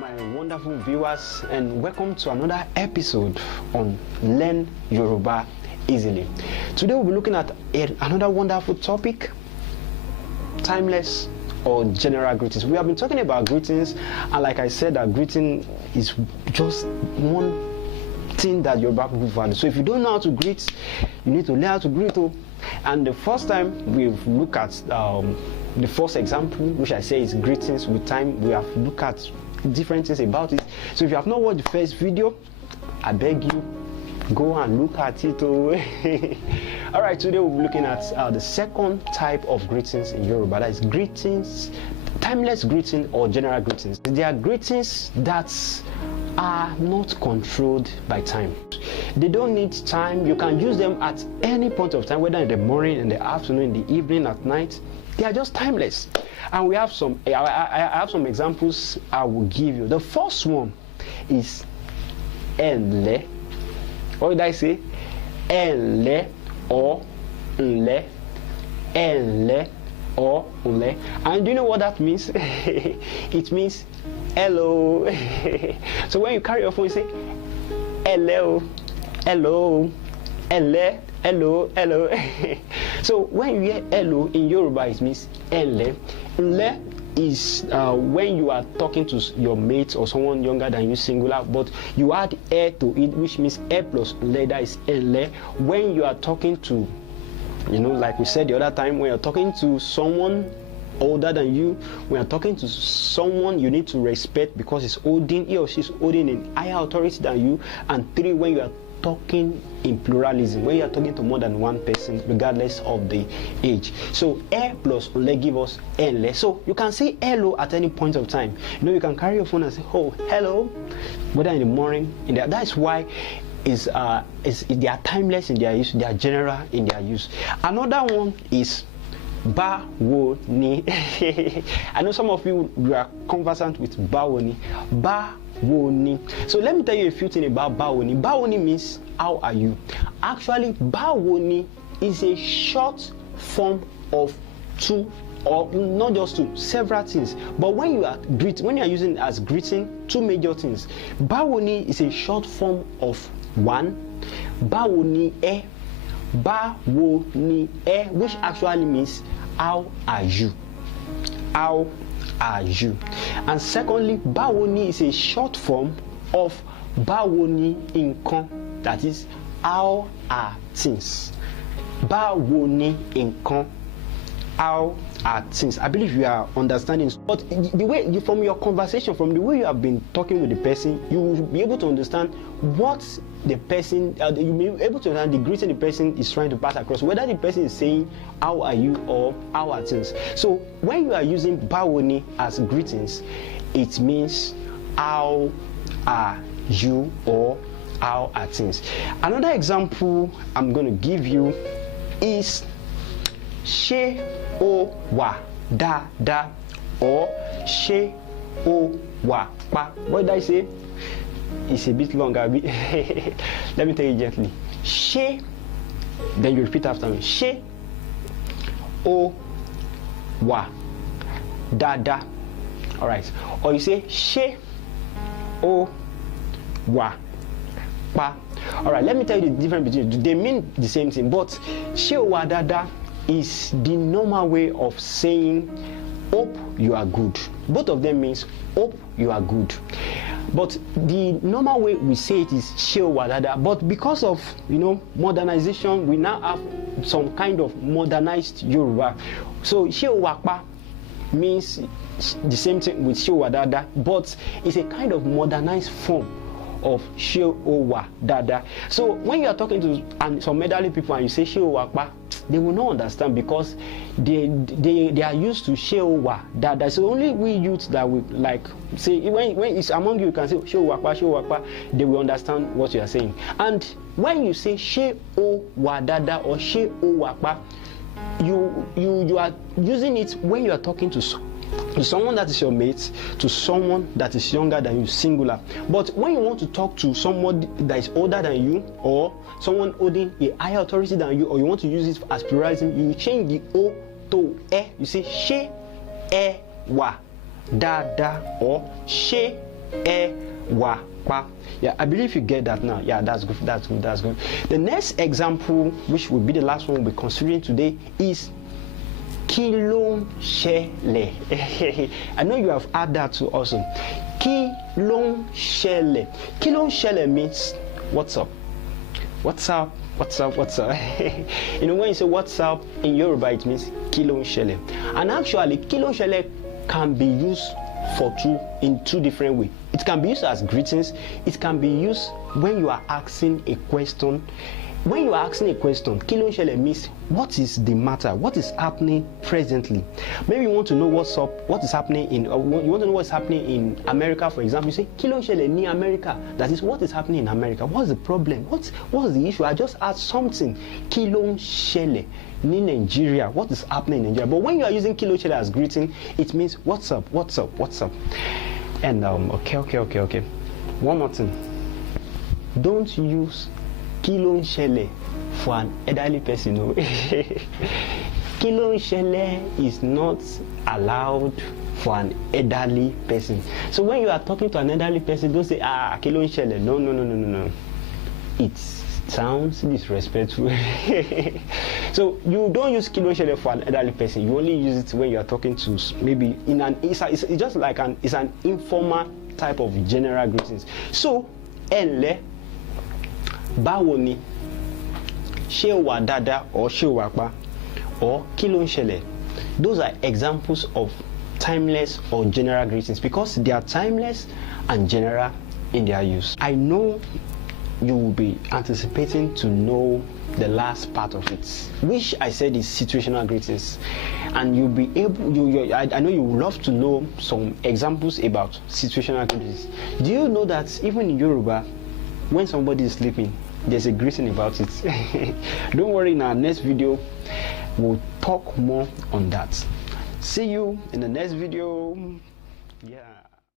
my wonderful viewers, and welcome to another episode on Learn Yoruba Easily. Today we'll be looking at another wonderful topic: timeless or general greetings. We have been talking about greetings, and like I said, that greeting is just one thing that Yoruba people value. So if you don't know how to greet, you need to learn how to greet. And the first time we've looked at the first example, which I say is greetings with time, we have looked at different things about it. So if you have not watched the first video, I beg you, go and look at it. All right, today we'll be looking at the second type of greetings in Yoruba. That is greetings, timeless greeting or general greetings. They are greetings that are not controlled by time. They don't need time. You can use them at any point of time, whether in the morning, in the afternoon, in the evening, at night. They are just timeless. And we have some, I have some examples I will give you. The first one is enle. What did I say? Enle or nle. Enle or nle. And do you know what that means? It means hello. So when you carry your phone, you say hello, hello, hello, hello, hello. So when you hear hello in Yoruba, it means enle. Nle is when you are talking to your mate or someone younger than you, singular, but you add e to it, which means e plus nle. That is enle. When you are talking to, you know, like we said the other time, when you're talking to someone older than you, when you're talking to someone you need to respect because he or she's holding in higher authority than you. And three, when you are talking in pluralism, when you are talking to more than one person regardless of the age. So e plus nle give us enle. So you can say hello at any point of time. You know, you can carry your phone and say, oh, hello, whether in the morning, in the, that's why they are timeless in their use, they are general in their use. Another one is bawo ni. I know some of you are conversant with bawo ni. Bawo ni. So let me tell you a few things about bawo ni. Bawo ni means how are you? Actually, bawo ni is a short form of two, or not just two, several things. But when you are using it as greeting, two major things. Bawo ni is a short form of one. Bawo ni e. Bawo ni e, which actually means how are you? How are you? And secondly, bawo ni is a short form of bawo ni nkan, that is how are things. Bawo ni nkan, how are things. I believe you are understanding. But the way from your conversation, from the way you have been talking with the person, you will be able to understand what the person, you will be able to understand the greeting the person is trying to pass across, whether the person is saying how are you or how are things. So when you are using bawo ni as greetings, it means how are you or how are things. Another example I'm going to give you is she o wa da da or she o wa pa. What did I say? It's a bit longer. Let me tell you gently. She, then you repeat after me. She o wa da da. All right. Or you say she o wa pa. All right. Let me tell you the difference between. They mean the same thing, but she o wa da da is the normal way of saying hope you are good. Both of them means hope you are good. But the normal way we say it is she o wa da da. But because of, you know, modernization, we now have some kind of modernized Yoruba. So she o wa pa means the same thing with she o wa da da, but it's a kind of modernized form of she o wa da da. So when you are talking to some elderly people and you say she o wa pa, they will not understand because they are used to she o wa da da. So only we youths that will like say, when it's among you, you can say she o wa pa, she o wa pa, they will understand what you are saying. And when you say she o wa da da or she o wa pa, you are using it when you are talking to someone that is your mate, to someone that is younger than you, singular. But when you want to talk to someone that is older than you, or someone holding a higher authority than you, or you want to use it as pluralism, you change the o to e. You say she e wa da da or she wa pa. Yeah, I believe you get that now. Yeah, that's good. That's good. That's good. The next example, which will be the last one we'll be considering today, is kí ló ń ṣẹlẹ̀. I know you have heard that too also. Kí ló ń ṣẹlẹ̀. Kí ló ń ṣẹlẹ̀ means what's up. What's up? What's up? What's up? You know, when you say what's up in Yoruba, it means kí ló ń ṣẹlẹ̀. And actually, kí ló ń ṣẹlẹ̀ can be used in two different ways. It can be used as greetings. It can be used when you are asking a question. When you are asking a question, kí ló ń ṣẹlẹ̀ means what is the matter? What is happening presently? Maybe you want to know what's up, what is happening in, you want to know what's happening in America, for example. You say kí ló ń ṣẹlẹ̀ ní America. That is, what is happening in America. What's the problem? What's the issue? I just asked something. Kí ló ń ṣẹlẹ̀ ní Nigeria. What is happening in Nigeria? But when you are using kí ló ń ṣẹlẹ̀ as greeting, it means what's up, what's up, what's up. And okay. One more thing. Don't use kí ló ń ṣẹlẹ̀ for an elderly person. No. Kí ló ń ṣẹlẹ̀ is not allowed for an elderly person. So when you are talking to an elderly person, don't say kí ló ń ṣẹlẹ̀. No. It sounds disrespectful. So you don't use kí ló ń ṣẹlẹ̀ for an elderly person. You only use it when you are talking to maybe it's just like it's an informal type of general greetings. So ẹ̀lẹ́, báwo ni, ṣé o wà dáadáa, or ṣé o wà pa, or kí ló ń ṣẹlẹ̀. Those are examples of timeless or general greetings because they are timeless and general in their use. I know you will be anticipating to know the last part of it, which I said is situational greetings, and you'll be able. I know you would love to know some examples about situational greetings. Do you know that even in Yoruba, when somebody is sleeping, there's a greeting about it? Don't worry, in our next video we'll talk more on that. See you in the next video. Yeah.